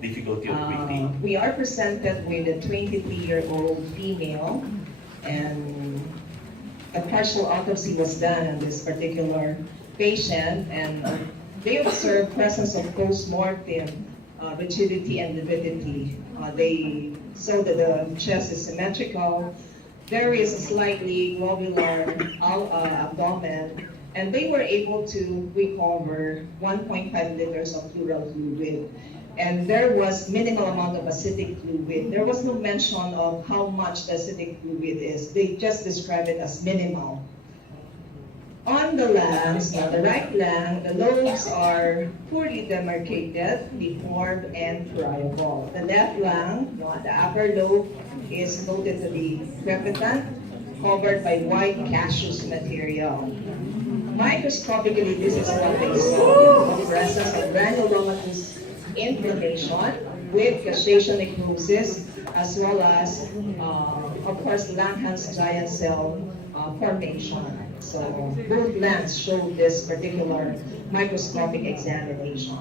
difficulty of breathing. We are presented with a 23-year-old female, and a partial autopsy was done on this particular patient, and they observed presence of post-mortem rigidity and lividity. They saw that the chest is symmetrical. There is a slightly globular abdomen, and they were able to recover 1.5 liters of pleural fluid. And there was minimal amount of acidic fluid. There was no mention of how much the acidic fluid is. They just described it as minimal. On the lungs, on the right lung, the lobes are poorly demarcated, deformed, and friable. The left lung, the upper lobe, is noted to be crepitant, covered by white caseous material. Microscopically, this is what they saw: the presence of granulomatous inflammation with caseation necrosis, as well as, of course, Langerhans giant cell formation. So both lungs showed this particular microscopic examination.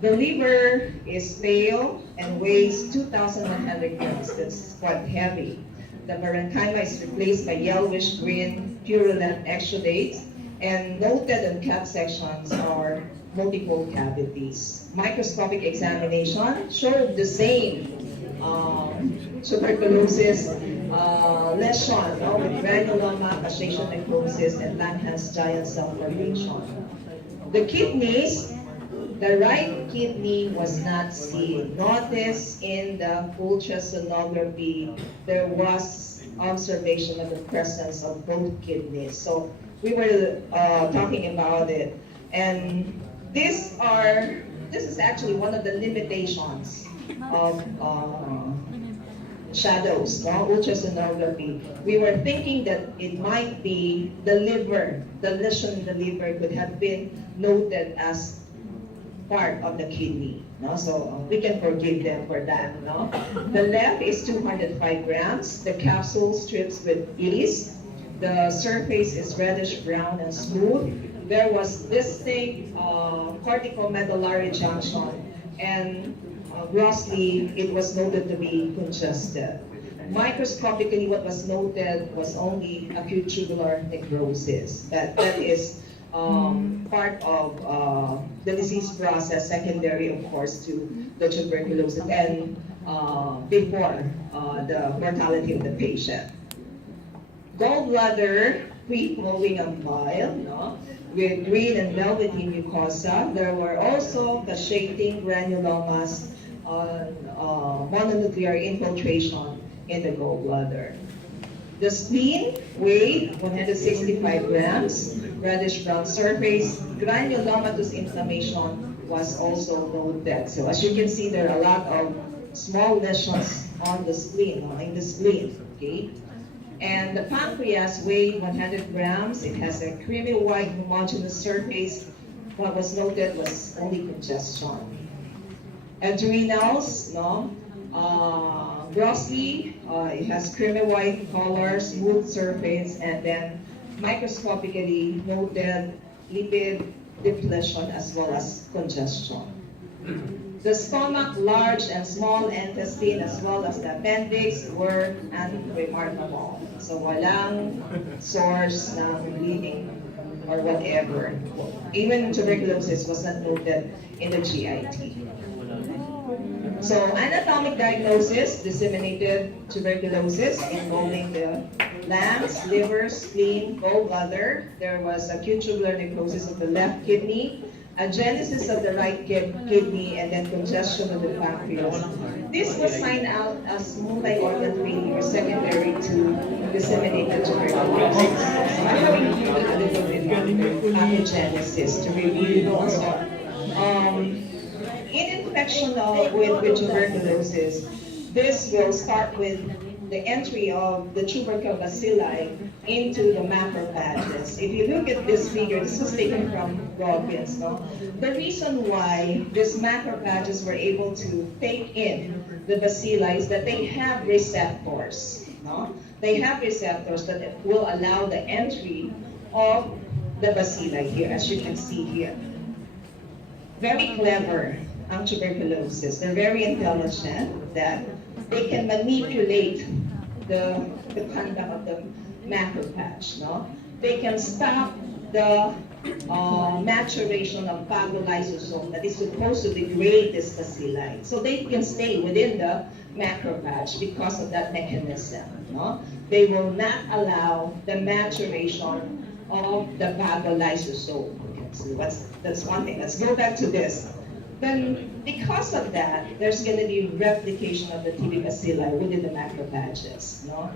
The liver is pale and weighs 2,100 grams. That's quite heavy. The parenchyma is replaced by yellowish-green purulent exudates, and noted on cut sections are multiple cavities. Microscopic examination showed the same tuberculosis lesion with granuloma, caseation necrosis, and Langerhans giant cell formation. The kidneys, the right kidney was not seen. Notice in the ultrasonography, there was observation of the presence of both kidneys. So we were talking about it, and this is actually one of the limitations of shadows, ultrasonography. We were thinking that it might be the liver, the lesion in the liver could have been noted as part of the kidney. So we can forgive them for that. The left is 205 grams. The capsule strips with ease. The surface is reddish brown and smooth. There was distinct corticomedullary junction, and grossly it was noted to be congested. Microscopically, what was noted was only acute tubular necrosis. That is part of the disease process, secondary, of course, to the tuberculosis, and before the mortality of the patient. Gallbladder, free-flowing and bile, with green and velvety mucosa. There were also caseating granulomas on mononuclear infiltration in the gallbladder. The spleen weighed 165 grams, reddish brown surface. Granulomatous inflammation was also noted. So as you can see, there are a lot of small lesions on the spleen, in the spleen, okay? And the pancreas weighed 100 grams. It has a creamy white homogeneous surface. What was noted was only congestion. Adrenals, grossly, it has creamy white color, smooth surface, and then microscopically noted lipid depletion as well as congestion. The stomach, large and small intestine, as well as the appendix were unremarkable. So walang source ng bleeding or whatever. Even tuberculosis was not noted in the GIT. So anatomic diagnosis: disseminated tuberculosis involving the lungs, liver, spleen, gallbladder. There was acute tubular necrosis of the left kidney, agenesis of the right kidney, and then congestion of the pancreas. This was signed out as multi-organ failure secondary to disseminated tuberculosis. So I have included a little bit of pathogenesis to review also. In infection with tuberculosis, this will start with the entry of the tubercle bacilli into the macrophages. If you look at this figure, this was taken from Robbins. The reason why these macrophages were able to take in the bacilli is that they have receptors. They have receptors that will allow the entry of the bacilli here, as you can see here. Very clever. ang tuberculosis. They're very intelligent that they can manipulate the conduct of the macrophage, no? They can stop the maturation of phagolysosome that is supposed to degrade this bacilli. So they can stay within the macrophage because of that mechanism, no? They will not allow the maturation of the phagolysosome. Okay, so that's one thing. Let's go back to this. Then, because of that, there's going to be replication of the TB bacilli within the macrophages, no?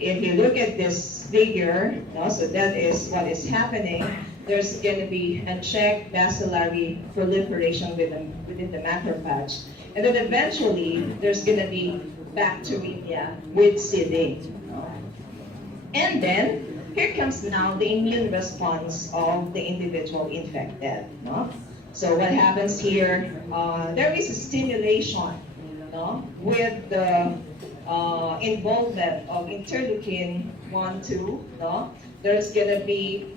If you look at this figure, no, so that is what is happening. There's going to be unchecked bacillary proliferation within the macrophage. And then eventually, there's going to be bacteremia with seeding. No? And then, here comes now the immune response of the individual infected. No? So what happens here, there is a stimulation, no, with the involvement of interleukin 1-2, no? There's going to be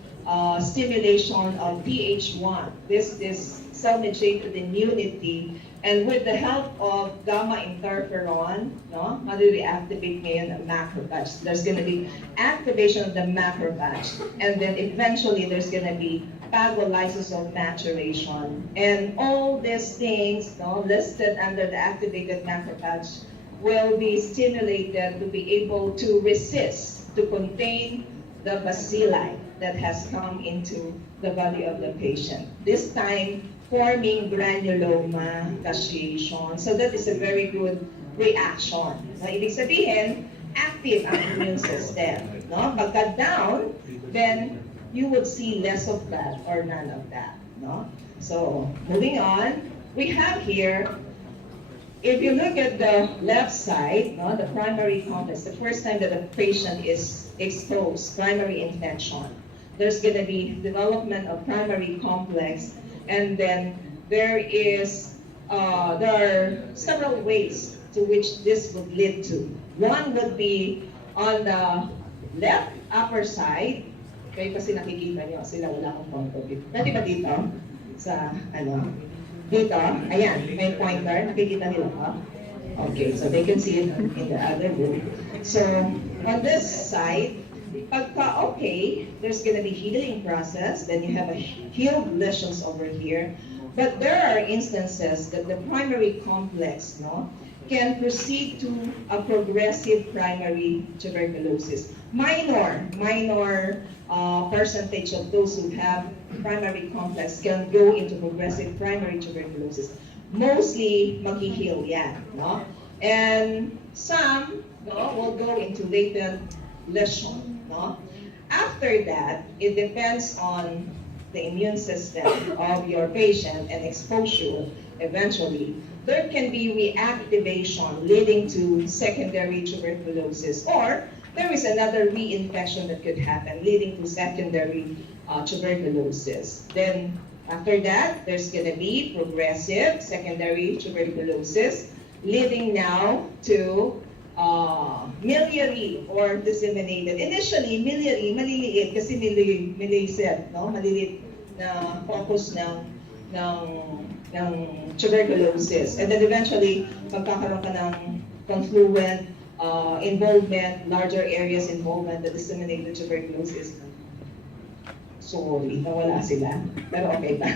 stimulation of Th1. This is cell-mediated immunity, and with the help of gamma interferon, no, reactivate ngayon ang macrophage. There's going to be activation of the macrophage, and then eventually there's going to be phagolysosome maturation. And all these things, no, listed under the activated macrophage will be stimulated to be able to resist, to contain the bacilli that has come into the body of the patient. This time, forming granuloma caseation. So that is a very good reaction. So, ibig sabihin, active ang immune system. No? Pagka down, then you would see less of that or none of that. No? So, moving on, we have here, if you look at the left side, no, the primary complex, the first time that a patient is exposed, primary infection, there's going to be development of primary complex, and then there are several ways to which this would lead to. One would be on the left upper side. Kayo kasi nakikita nyo, sila wala akong photo. Pwede ba dito? Sa, dito, ayan, may pointer, nakikita nila pa? Okay, so they can see it in the other room. So, on this side, pagka okay, there's gonna be healing process, then you have a healed lesions over here. But there are instances that the primary complex, no, can proceed to a progressive primary tuberculosis. Minor percentage of those who have primary complex can go into progressive primary tuberculosis. Mostly mag-heal yan, no? And some, no, will go into latent lesion, no? After that, it depends on the immune system of your patient and exposure. Eventually, there can be reactivation leading to secondary tuberculosis, or there is another reinfection that could happen leading to secondary tuberculosis. Then after that, there's going to be progressive secondary tuberculosis leading now to miliary or disseminated. Initially, miliary, maliliit kasi milicept, no? Maliliit na focus ng tuberculosis. And then eventually, magkakaroon ka ng confluent involvement, larger areas involvement, the disseminated tuberculosis. Sorry, nawala sila. Pero okay pa.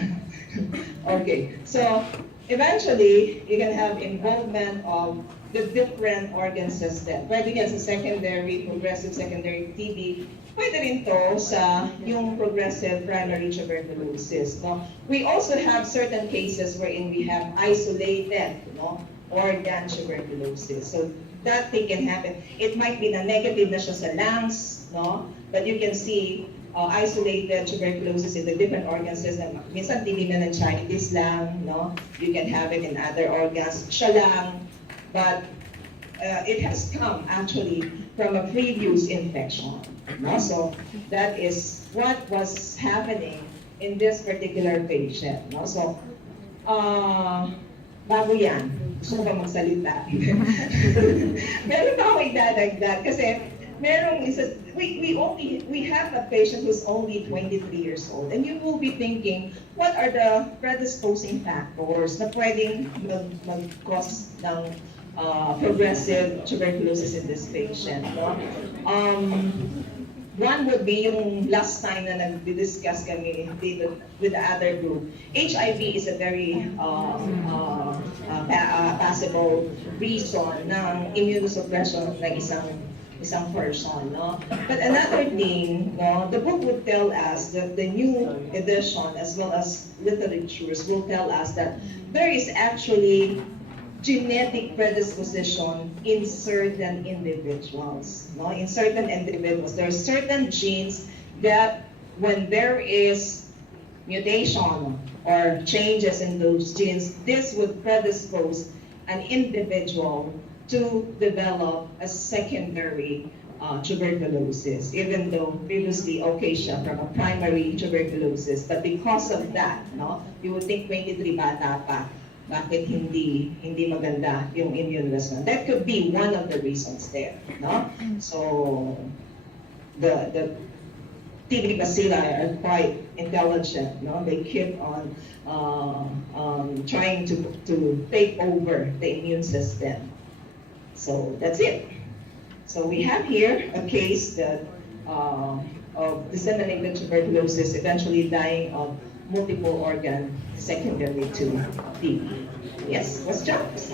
Okay, so eventually, you can have involvement of the different organ system. Pwede yan sa secondary, progressive secondary TB. Pwede rin to sa yung progressive primary tuberculosis. No? We also have certain cases wherein we have isolated, no, organ tuberculosis. So that thing can happen. It might be na negative na siya sa lungs, no? But you can see isolated tuberculosis in the different organ system. Minsan hindi na ng Chinese lang, no? You can have it in other organs, siya lang. But it has come actually from a previous infection. No? So that is what was happening in this particular patient. No? So, bago yan, gusto ko ba magsalita? Meron ba ako idadagdag? Kasi we have a patient who's only 23 years old, and you will be thinking, what are the predisposing factors na pwedeng mag-cause ng progressive tuberculosis in this patient, no? One would be yung last time na nag-discuss kami with the other group. HIV is a very possible reason ng immunosuppression ng isang person, no? But another thing, no, the book would tell us that the new edition as well as literatures will tell us that there is actually genetic predisposition in certain individuals. No? In certain individuals, there are certain genes that when there is mutation or changes in those genes, this would predispose an individual to develop a secondary tuberculosis, even though previously okay siya from a primary tuberculosis. But because of that, no, you would think 23 bata pa. Bakit hindi maganda yung immune response? That could be one of the reasons there, no? So the TB bacilli are quite intelligent, no? They keep on trying to take over the immune system. So that's it. So we have here a case that of disseminated tuberculosis, eventually dying of multiple organ secondary to TB. Yes, questions?